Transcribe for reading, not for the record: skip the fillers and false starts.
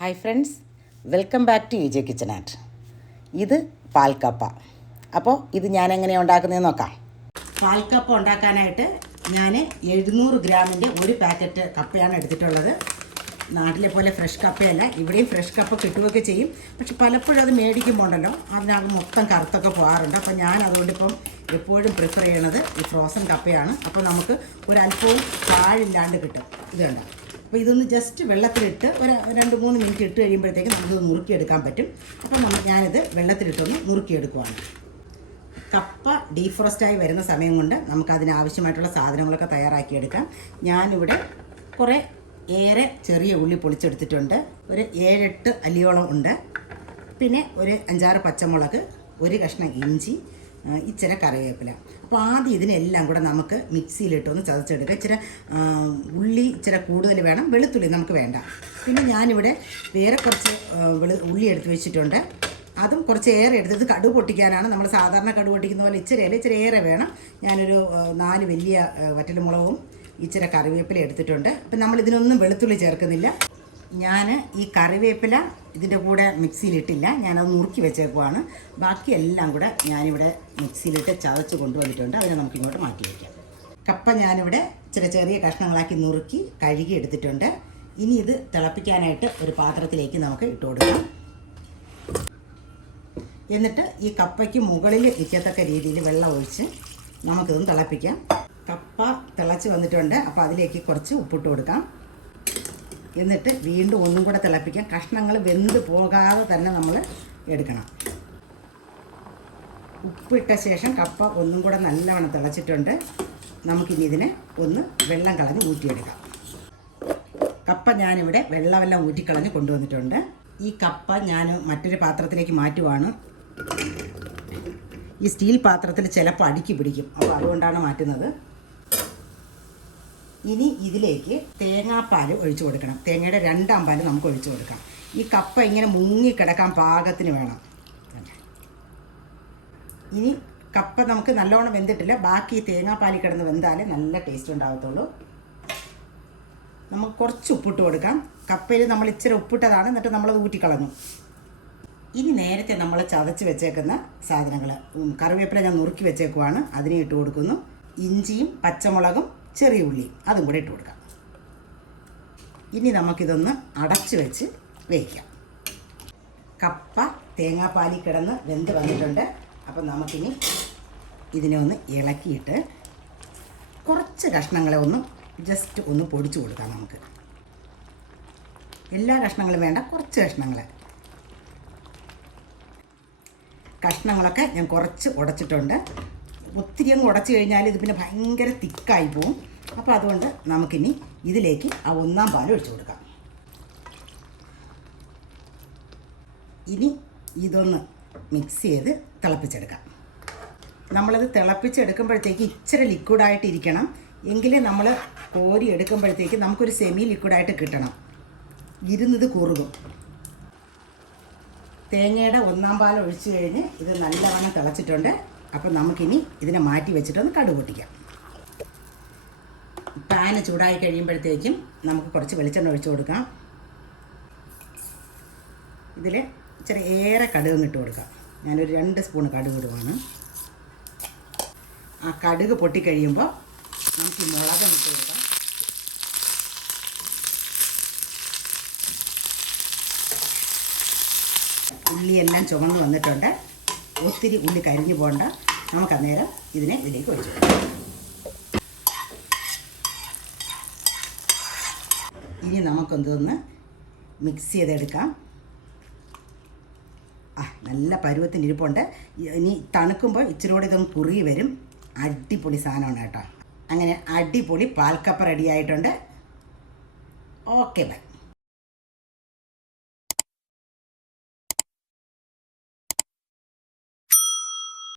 Hi friends, welcome back to UJ kitchen art. ഇത് പാൽക്കപ്പ. അപ്പോൾ ഇത് ഞാൻ എങ്ങനെയാണ് ഉണ്ടാക്കുന്നതെന്ന് നോക്കാം. പാൽക്കപ്പ ഉണ്ടാക്കാനായിട്ട് ഞാൻ 700 ഗ്രാമിൻ്റെ ഒരു പാക്കറ്റ് കപ്പയാണ് എടുത്തിട്ടുള്ളത്. നാട്ടിലെ പോലെ ഫ്രഷ് കപ്പയല്ല, ഇവിടെയും ഫ്രഷ് കപ്പ കിട്ടുകയൊക്കെ ചെയ്യും. പക്ഷെ പലപ്പോഴും അത് മേടിക്കുമ്പോണ്ടല്ലോ അതിനകത്ത് മൊത്തം കറുത്തൊക്കെ പോകാറുണ്ട്. അപ്പോൾ ഞാൻ അതുകൊണ്ടിപ്പം എപ്പോഴും പ്രിഫർ ചെയ്യണത് ഈ ഫ്രോസൺ കപ്പയാണ്. അപ്പോൾ നമുക്ക് ഒരല്പവും പാഴില്ലാണ്ട് കിട്ടും. ഇത് കണ്ടോ. അപ്പോൾ ഇതൊന്ന് ജസ്റ്റ് വെള്ളത്തിലിട്ട് ഒരു 2-3 മിനിറ്റ് ഇട്ട് കഴിയുമ്പോഴത്തേക്കും നമുക്കിത് നുറുക്കിയെടുക്കാൻ പറ്റും. അപ്പോൾ ഞാനിത് വെള്ളത്തിലിട്ടൊന്ന് നുറുക്കിയെടുക്കുവാണ്. കപ്പ ഡീഫ്രോസ്റ്റായി വരുന്ന സമയം കൊണ്ട് നമുക്കതിനാവശ്യമായിട്ടുള്ള സാധനങ്ങളൊക്കെ തയ്യാറാക്കിയെടുക്കാം. ഞാനിവിടെ ഏറെ ചെറിയ ഉള്ളി പൊളിച്ചെടുത്തിട്ടുണ്ട്. ഒരു 7-8 അല്ലിയോളം ഉണ്ട്. പിന്നെ ഒരു 5-6 പച്ചമുളക്, ഒരു കഷ്ണം ഇഞ്ചി, ഇച്ചിരി കറിവേപ്പില. അപ്പോൾ ആദ്യം ഇതിനെല്ലാം കൂടെ നമുക്ക് മിക്സിയിലിട്ടൊന്ന് ചതച്ചെടുക്കുക. ഉള്ളി ഇച്ചിരി കൂടുതൽ വേണം, വെളുത്തുള്ളി നമുക്ക് വേണ്ട. പിന്നെ ഞാനിവിടെ വേറെ കുറച്ച് ഉള്ളി എടുത്ത് വെച്ചിട്ടുണ്ട്. അതും കുറച്ച് ഏറെ എടുത്തത് കടുക് പൊട്ടിക്കാനാണ്. നമ്മൾ സാധാരണ കടുക് പൊട്ടിക്കുന്ന പോലെ ഇച്ചിരി ഏറെ വേണം. ഞാനൊരു 4 വലിയ വറ്റൽമുളകും ഇച്ചിരി കറിവേപ്പില എടുത്തിട്ടുണ്ട്. അപ്പം നമ്മളിതിനൊന്നും വെളുത്തുള്ളി ചേർക്കുന്നില്ല. ഞാൻ ഈ കറിവേപ്പില ഇതിൻ്റെ കൂടെ മിക്സിയിലിട്ടില്ല, ഞാനത് നുറുക്കി വെച്ചേക്കുവാണ്. ബാക്കിയെല്ലാം കൂടെ ഞാനിവിടെ മിക്സിയിലിട്ട് ചതച്ച് കൊണ്ടുവന്നിട്ടുണ്ട്. അതിനെ നമുക്കിങ്ങോട്ട് മാറ്റി വയ്ക്കാം. കപ്പ ഞാനിവിടെ ചെറിയ കഷ്ണങ്ങളാക്കി നുറുക്കി കഴുകി എടുത്തിട്ടുണ്ട്. ഇനി ഇത് തിളപ്പിക്കാനായിട്ട് ഒരു പാത്രത്തിലേക്ക് നമുക്ക് ഇട്ട് കൊടുക്കാം. എന്നിട്ട് ഈ കപ്പയ്ക്ക് മുകളിൽ ഇരിക്കത്തക്ക രീതിയിൽ വെള്ളം ഒഴിച്ച് നമുക്കിതൊന്ന് തിളപ്പിക്കാം. കപ്പ തിളച്ച് വന്നിട്ടുണ്ട്. അപ്പോൾ അതിലേക്ക് കുറച്ച് ഉപ്പിട്ട് കൊടുക്കാം. എന്നിട്ട് വീണ്ടും ഒന്നും കൂടെ തിളപ്പിക്കാം. കഷ്ണങ്ങൾ വെന്ത് പോകാതെ തന്നെ നമ്മൾ എടുക്കണം. ഉപ്പിട്ട ശേഷം കപ്പ ഒന്നും കൂടെ നല്ലവണ്ണം തിളച്ചിട്ടുണ്ട്. നമുക്കിനി ഇതിനെ ഒന്ന് വെള്ളം കളഞ്ഞ് ഊറ്റിയെടുക്കാം. കപ്പ ഞാനിവിടെ വെള്ളമെല്ലാം ഊറ്റിക്കളഞ്ഞ് കൊണ്ടുവന്നിട്ടുണ്ട്. ഈ കപ്പ ഞാൻ മറ്റൊരു പാത്രത്തിലേക്ക് മാറ്റുവാണ്. ഈ സ്റ്റീൽ പാത്രത്തിൽ ചിലപ്പോൾ അടുക്കി പിടിക്കും, അപ്പോൾ അതുകൊണ്ടാണ് മാറ്റുന്നത്. ഇനി ഇതിലേക്ക് തേങ്ങാപ്പാൽ ഒഴിച്ചു കൊടുക്കണം. തേങ്ങയുടെ 2ആം പാൽ നമുക്ക് ഒഴിച്ചു കൊടുക്കാം. ഈ കപ്പ ഇങ്ങനെ മുങ്ങിക്കിടക്കാൻ പാകത്തിന് വേണം. ഇനി കപ്പ നമുക്ക് നല്ലോണം വെന്തിട്ടില്ല. ബാക്കി ഈ തേങ്ങാപ്പാലിൽ കിടന്ന് വെന്താലേ നല്ല ടേസ്റ്റ് ഉണ്ടാകത്തുള്ളൂ. നമുക്ക് കുറച്ച് ഉപ്പിട്ട് കൊടുക്കാം. കപ്പയിൽ നമ്മൾ ഇച്ചിരി ഉപ്പിട്ടതാണ്, എന്നിട്ട് നമ്മളത് ഊറ്റിക്കളഞ്ഞു. ഇനി നേരത്തെ നമ്മൾ ചതച്ച് വെച്ചേക്കുന്ന സാധനങ്ങൾ, കറിവേപ്പില ഞാൻ നുറുക്കി വെച്ചേക്കുവാണ്, അതിനെ ഇട്ട് കൊടുക്കുന്നു. ഇഞ്ചിയും പച്ചമുളകും ചെറിയ ഉള്ളി അതും കൂടെ ഇട്ട് കൊടുക്കാം. ഇനി നമുക്കിതൊന്ന് അടച്ച് വെച്ച് വേവിക്കാം. കപ്പ തേങ്ങാപ്പാലിൽ കിടന്ന് വെന്ത് വന്നിട്ടുണ്ട്. അപ്പം നമുക്കിനി ഇതിനെ ഒന്ന് ഇളക്കിയിട്ട് കുറച്ച് കഷ്ണങ്ങളെ ജസ്റ്റ് ഒന്ന് പൊടിച്ചു കൊടുക്കാം. നമുക്ക് എല്ലാ കഷ്ണങ്ങളും വേണ്ട, കുറച്ച് കഷ്ണങ്ങളൊക്കെ ഞാൻ കുറച്ച് ഉടച്ചിട്ടുണ്ട്. ഒത്തിരി അങ്ങ് ഉടച്ചു കഴിഞ്ഞാൽ ഇത് പിന്നെ ഭയങ്കര തിക്കായി പോവും. അപ്പോൾ അതുകൊണ്ട് നമുക്കിനി ഇതിലേക്ക് ആ 1ആം പാൽ ഒഴിച്ചു കൊടുക്കാം. ഇനി ഇതൊന്ന് മിക്സ് ചെയ്ത് തിളപ്പിച്ചെടുക്കാം. നമ്മളത് തിളപ്പിച്ചെടുക്കുമ്പോഴത്തേക്ക് ഇച്ചിരി ലിക്വിഡായിട്ടിരിക്കണം. എങ്കിലേ നമ്മൾ കോരി എടുക്കുമ്പോഴത്തേക്ക് നമുക്കൊരു സെമി ലിക്വിഡായിട്ട് കിട്ടണം. ഇരുന്നത് കുറുകും. തേങ്ങയുടെ 1ആം പാൽ ഒഴിച്ച് കഴിഞ്ഞ് ഇത് നല്ലവണ്ണം തിളച്ചിട്ടുണ്ട്. അപ്പം നമുക്കിനി ഇതിനെ മാറ്റി വെച്ചിട്ടൊന്ന് കടുക് പൊട്ടിക്കാം. പാന് ചൂടായി കഴിയുമ്പോഴത്തേക്കും നമുക്ക് കുറച്ച് വെളിച്ചെണ്ണ ഒഴിച്ചു കൊടുക്കാം. ഇതിൽ ഇച്ചിരി ഏറെ കടുക് ഇട്ട് കൊടുക്കാം. ഞാനൊരു 2 സ്പൂൺ കടുക് ഇടുവാണ്. ആ കടുക് പൊട്ടിക്കഴിയുമ്പോൾ നമുക്ക് ഈ മുളക് ഇട്ട് കൊടുക്കാം. ഉള്ളിയെല്ലാം ചുവന്ന് വന്നിട്ടുണ്ട്. ഒത്തിരി ഉള്ളി കരിഞ്ഞു പോകണ്ട. നമുക്കന്നേരം ഇതിലേക്ക് ഒഴിച്ചു കൊടുക്കാം. ഇനി നമുക്കൊന്ന് മിക്സ് ചെയ്തെടുക്കാം. നല്ല പരുവത്തിന് ഇരിപ്പുണ്ട്. ഇനി തണുക്കുമ്പോൾ ഇച്ചിരി കൂടെ ഇതൊന്ന് കുറുകി വരും. അടിപൊളി സാധനമാണ് കേട്ടോ. അങ്ങനെ അടിപൊളി പാൽക്കപ്പ റെഡി ആയിട്ടുണ്ട്. Okay bye.